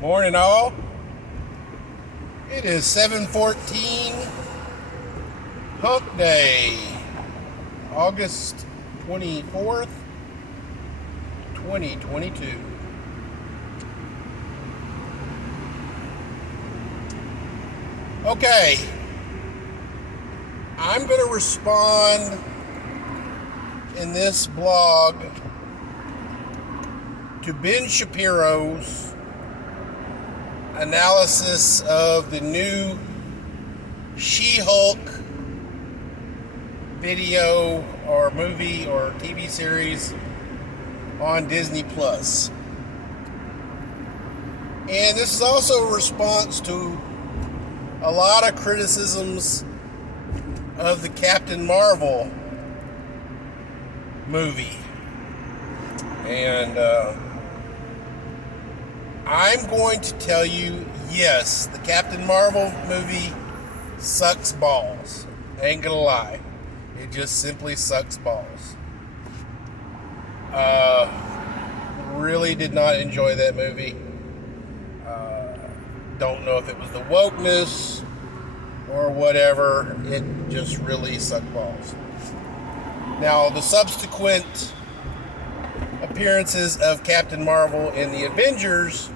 Morning, all. It is 7:14 Hump Day, August 24th, 2022. Okay, I'm going to respond in this blog to Ben Shapiro's analysis of the new She-Hulk video or movie or TV series on Disney Plus. And this is also a response to a lot of criticisms of the Captain Marvel movie. And I'm going to tell you, yes, the Captain Marvel movie sucks balls. Ain't gonna lie. It just simply sucks balls. Really did not enjoy that movie. Don't know if it was the wokeness or whatever. It just really sucked balls. Now, the subsequent appearances of Captain Marvel in the Avengers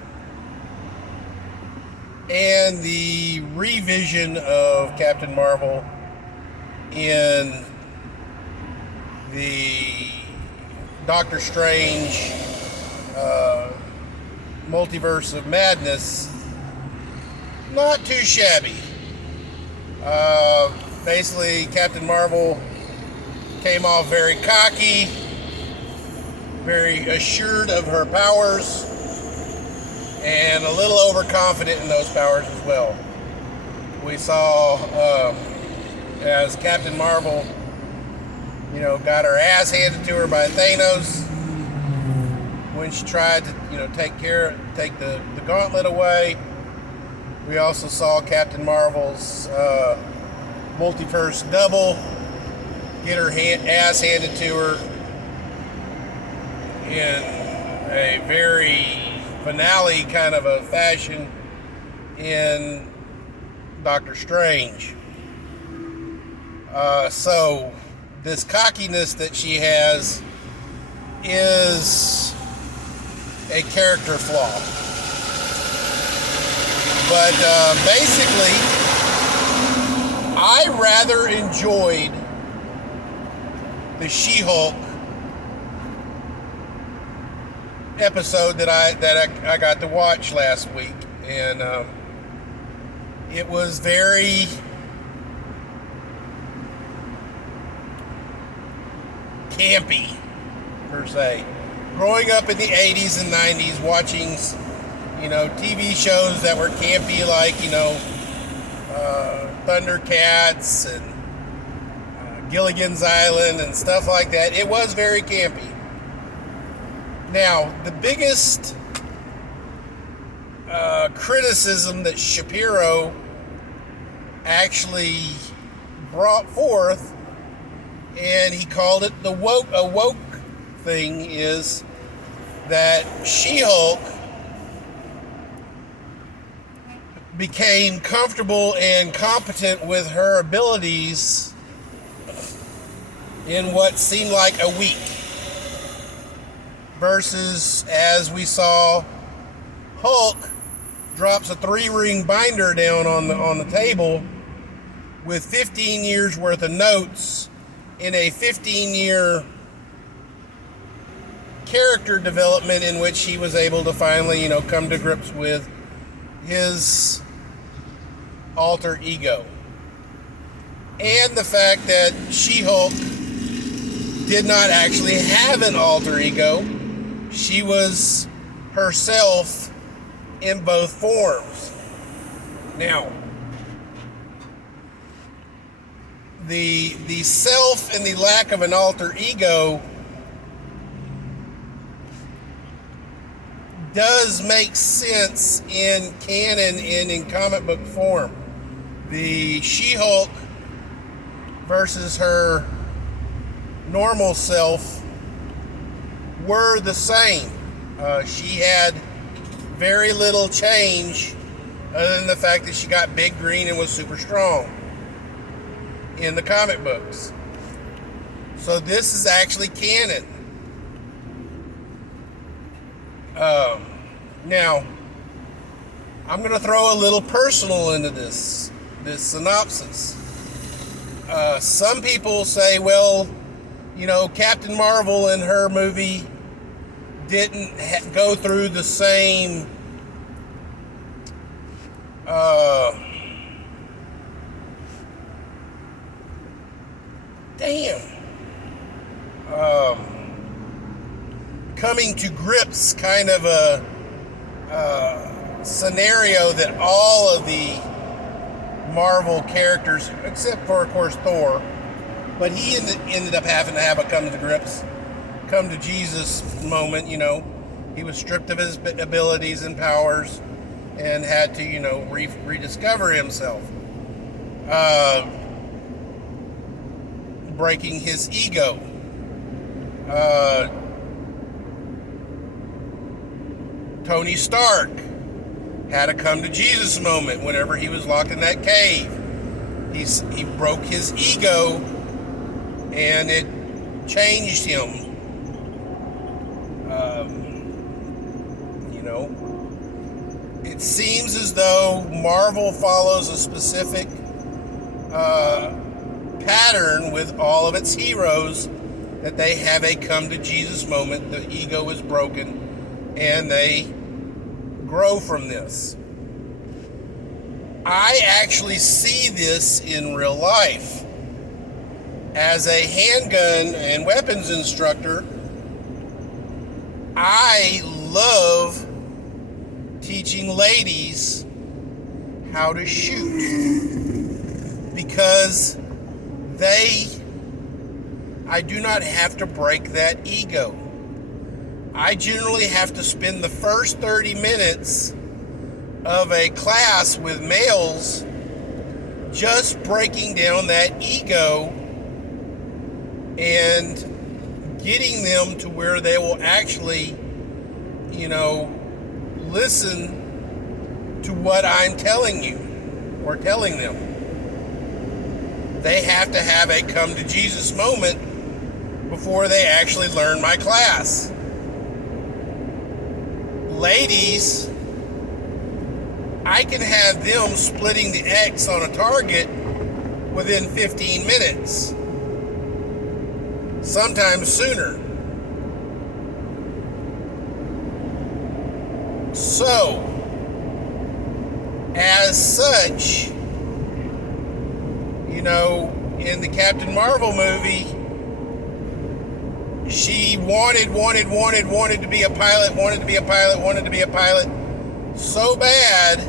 and the revision of Captain Marvel in the Doctor Strange Multiverse of Madness, not too shabby. Basically, Captain Marvel came off very cocky, very assured of her powers, and a little overconfident in those powers as well. We saw as Captain Marvel, got her ass handed to her by Thanos when she tried to, take the gauntlet away. We also saw Captain Marvel's multiverse double get her ass handed to her in a very finale kind of a fashion in Doctor Strange. So this cockiness that she has is a character flaw. But basically, I rather enjoyed the She-Hulk episode that I got to watch last week, and it was very campy per se. Growing up in the 80s and 90s, watching TV shows that were campy, like Thundercats and Gilligan's Island and stuff like that, it was very campy. Now, the biggest criticism that Shapiro actually brought forth, and he called it a woke thing, is that She-Hulk became comfortable and competent with her abilities in what seemed like a week. Versus, as we saw, Hulk drops a 3-ring binder down on the table with 15 years worth of notes in a 15-year character development in which he was able to finally, come to grips with his alter ego. And the fact that She-Hulk did not actually have an alter ego. She was herself in both forms. Now, the self and the lack of an alter ego does make sense in canon and in comic book form. The She-Hulk versus her normal self were the same. She had very little change other than the fact that she got big green and was super strong in the comic books. So this is actually canon. Now, I'm going to throw a little personal into this synopsis. Some people say, well, Captain Marvel in her movie didn't go through the same coming to grips kind of a scenario that all of the Marvel characters, except for, of course, Thor, but he ended up having to have a come to Jesus moment. He was stripped of his abilities and powers and had to, rediscover himself, breaking his ego. Tony Stark had a come to Jesus moment whenever he was locked in that cave. He broke his ego and it changed him. It seems as though Marvel follows a specific pattern with all of its heroes, that they have a come to Jesus moment, the ego is broken, and they grow from this. I actually see this in real life. As a handgun and weapons instructor, I love teaching ladies how to shoot, because I do not have to break that ego. I generally have to spend the first 30 minutes of a class with males just breaking down that ego and getting them to where they will actually, listen to what I'm telling you or telling them. They have to have a come to Jesus moment before they actually learn my class. Ladies, I can have them splitting the X on a target within 15 minutes. Sometimes sooner. So, as such, in the Captain Marvel movie, she wanted to be a pilot, wanted to be a pilot so bad.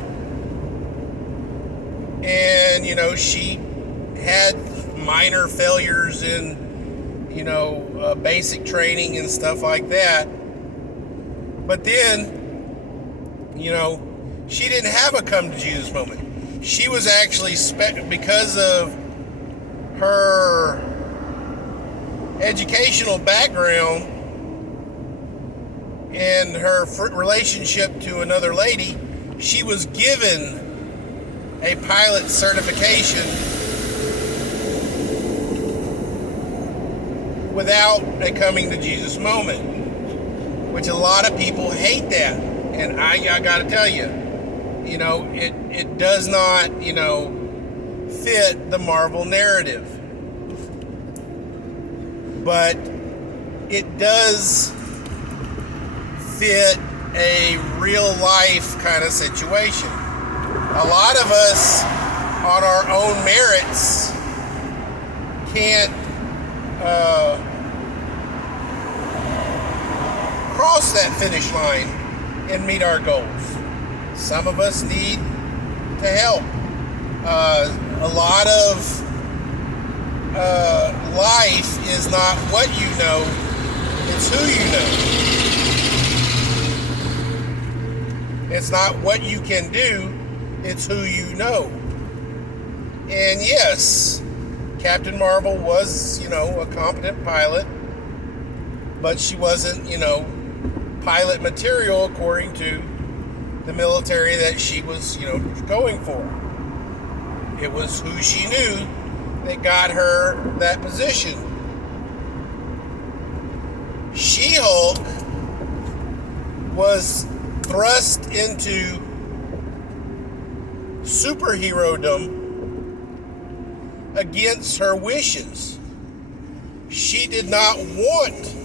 And, she had minor failures in, basic training and stuff like that. But then, she didn't have a come to Jesus moment. She was actually, because of her educational background and her relationship to another lady, she was given a pilot certification without a coming to Jesus moment, which a lot of people hate that. And I gotta tell you, it does not, fit the Marvel narrative. But it does fit a real life kind of situation. A lot of us, on our own merits, can't cross that finish line and meet our goals. Some of us need to help. A lot of life is not what you know, it's who you know. It's not what you can do, it's who you know. And yes, Captain Marvel was, a competent pilot, but she wasn't, pilot material according to the military that she was, going for. It was who she knew that got her that position. She-Hulk was thrust into superherodom against her wishes. She did not want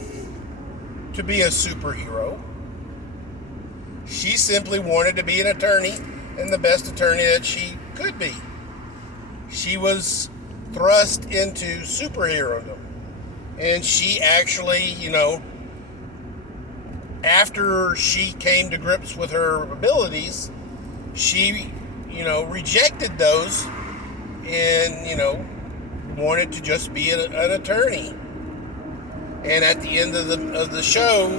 to be a superhero. She simply wanted to be an attorney, and the best attorney that she could be. She was thrust into superherodom. And she actually, after she came to grips with her abilities, she, rejected those and, wanted to just be an attorney. And at the end of the show,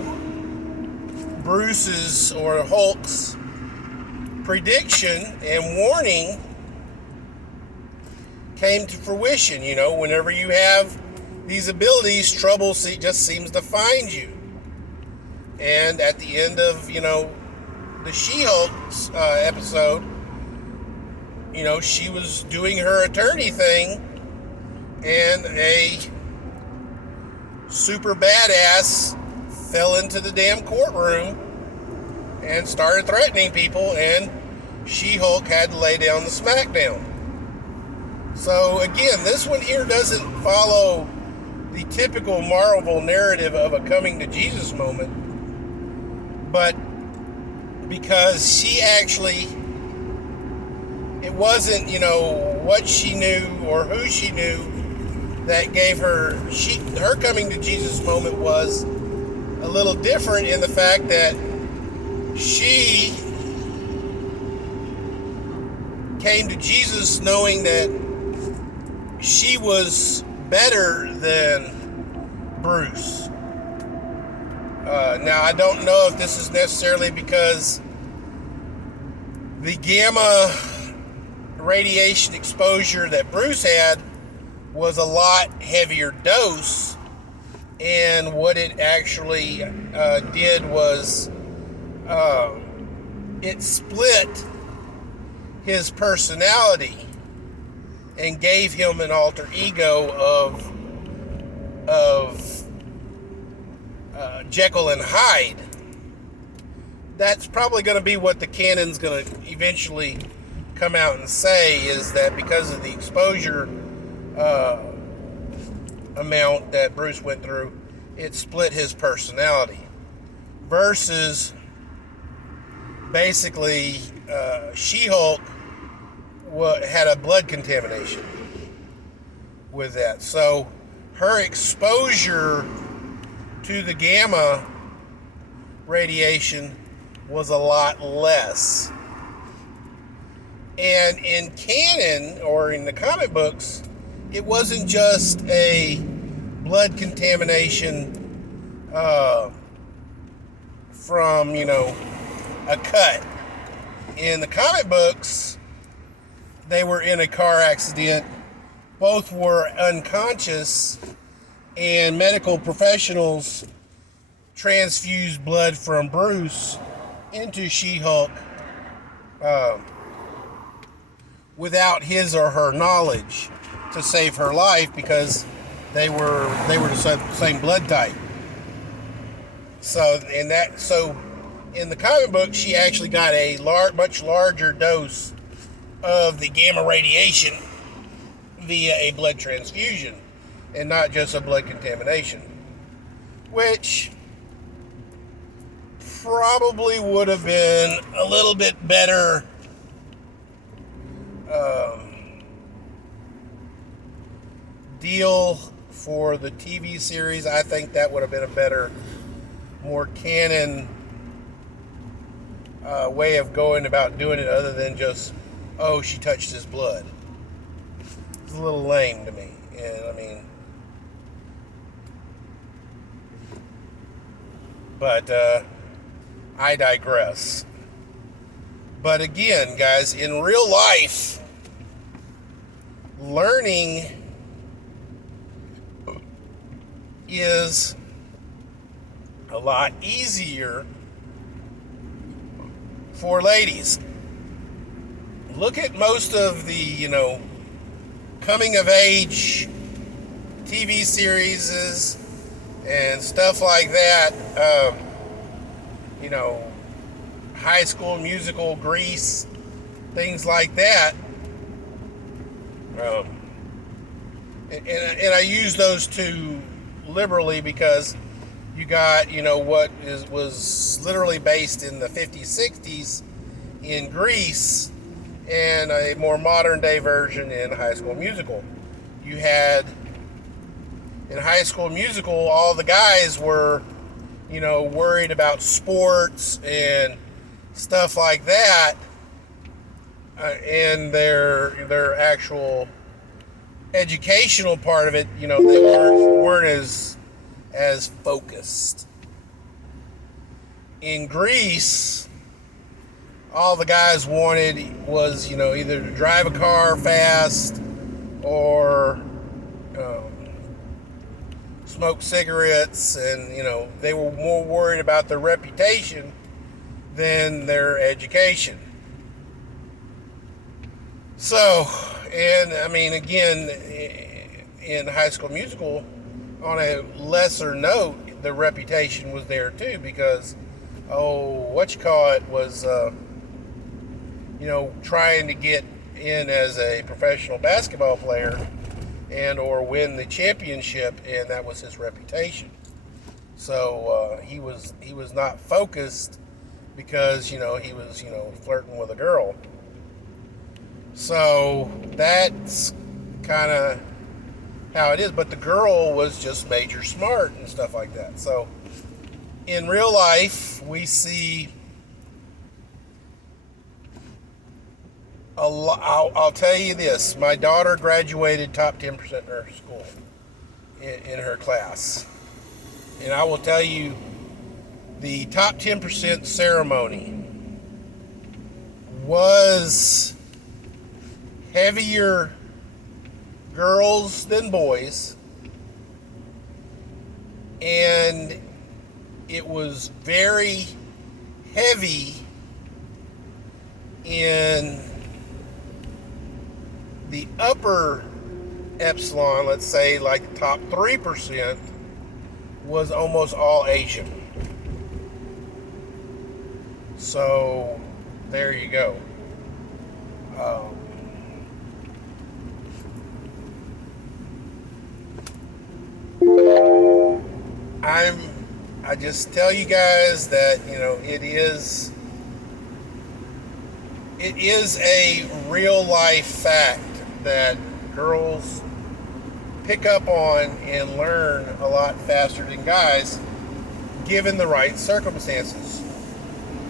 Bruce's or Hulk's prediction and warning came to fruition. Whenever you have these abilities, trouble just seems to find you. And at the end of, the She-Hulk's episode, she was doing her attorney thing, and a super badass fell into the damn courtroom and started threatening people, and She-Hulk had to lay down the smackdown. So again, this one here doesn't follow the typical Marvel narrative of a coming to Jesus moment, but because she actually, it wasn't, what she knew or who she knew that gave her, her coming to Jesus moment was a little different in the fact that she came to Jesus knowing that she was better than Bruce. Now, I don't know if this is necessarily because the gamma radiation exposure that Bruce had was a lot heavier dose, and what it actually did was it split his personality and gave him an alter ego of Jekyll and Hyde. That's probably going to be what the canon's going to eventually come out and say, is that because of the exposure amount that Bruce went through, it split his personality. Versus basically She-Hulk had a blood contamination with that. So her exposure to the gamma radiation was a lot less. And in canon, or in the comic books, it wasn't just a blood contamination from, a cut. In the comic books, they were in a car accident. Both were unconscious, and medical professionals transfused blood from Bruce into She-Hulk without his or her knowledge to save her life, because they were the same blood type. So in the comic book, she actually got a much larger dose of the gamma radiation via a blood transfusion, and not just a blood contamination, which probably would have been a little bit better deal for the TV series. I think that would have been a better, more canon way of going about doing it, other than just, oh, she touched his blood. It's a little lame to me. And but I digress. But again, guys, in real life, learning is a lot easier for ladies. Look at most of the, coming of age TV series and stuff like that. High School Musical, Grease, things like that. And I use those two liberally because you got, what was literally based in the 50s, 60s in Grease, and a more modern day version in High School Musical. You had, in High School Musical, all the guys were, worried about sports and stuff like that, and their actual educational part of it, they weren't as focused. In Grease, all the guys wanted was, either to drive a car fast or smoke cigarettes, and, they were more worried about their reputation than their education. So, and I mean, again, in High School Musical, on a lesser note, the reputation was there too, because, was, trying to get in as a professional basketball player and or win the championship, and that was his reputation. So he was not focused because, he was, flirting with a girl. So that's kind of how it is. But the girl was just major smart and stuff like that. So in real life, we see I'll tell you this. My daughter graduated top 10% in her school, in her class. And I will tell you, the top 10% ceremony was heavier girls than boys, and it was very heavy in the upper epsilon, let's say like top 3%, was almost all Asian. So there you go. I just tell you guys that, it is a real life fact that girls pick up on and learn a lot faster than guys, given the right circumstances.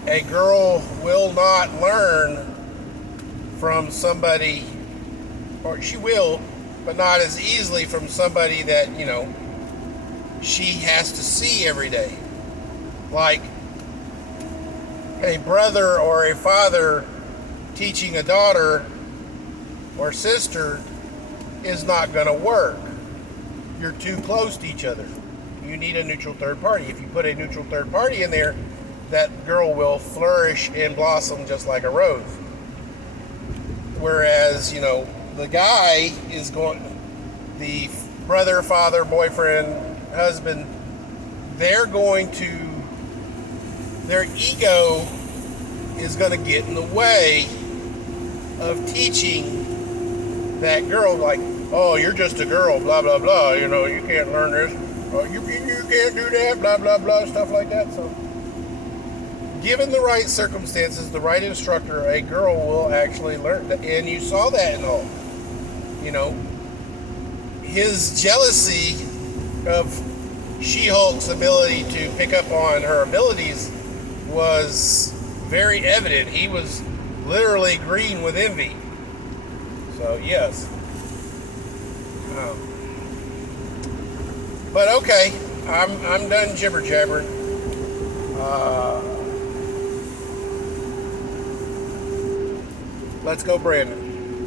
A girl will not learn from somebody, or she will, but not as easily from somebody that, she has to see every day. Like a brother or a father teaching a daughter or sister is not going to work. You're too close to each other. You need a neutral third party. If you put a neutral third party in there, that girl will flourish and blossom just like a rose. Whereas, the guy is the brother, father, boyfriend, husband, their ego is going to get in the way of teaching that girl, like, oh, you're just a girl, blah, blah, blah, you can't learn this, oh, you can't do that, blah, blah, blah, stuff like that. So, given the right circumstances, the right instructor, a girl will actually learn. And you saw that in Hulk. His jealousy of She-Hulk's ability to pick up on her abilities was very evident. He was literally green with envy. So, yes. But okay, I'm done jibber jabbering. Let's go, Brandon.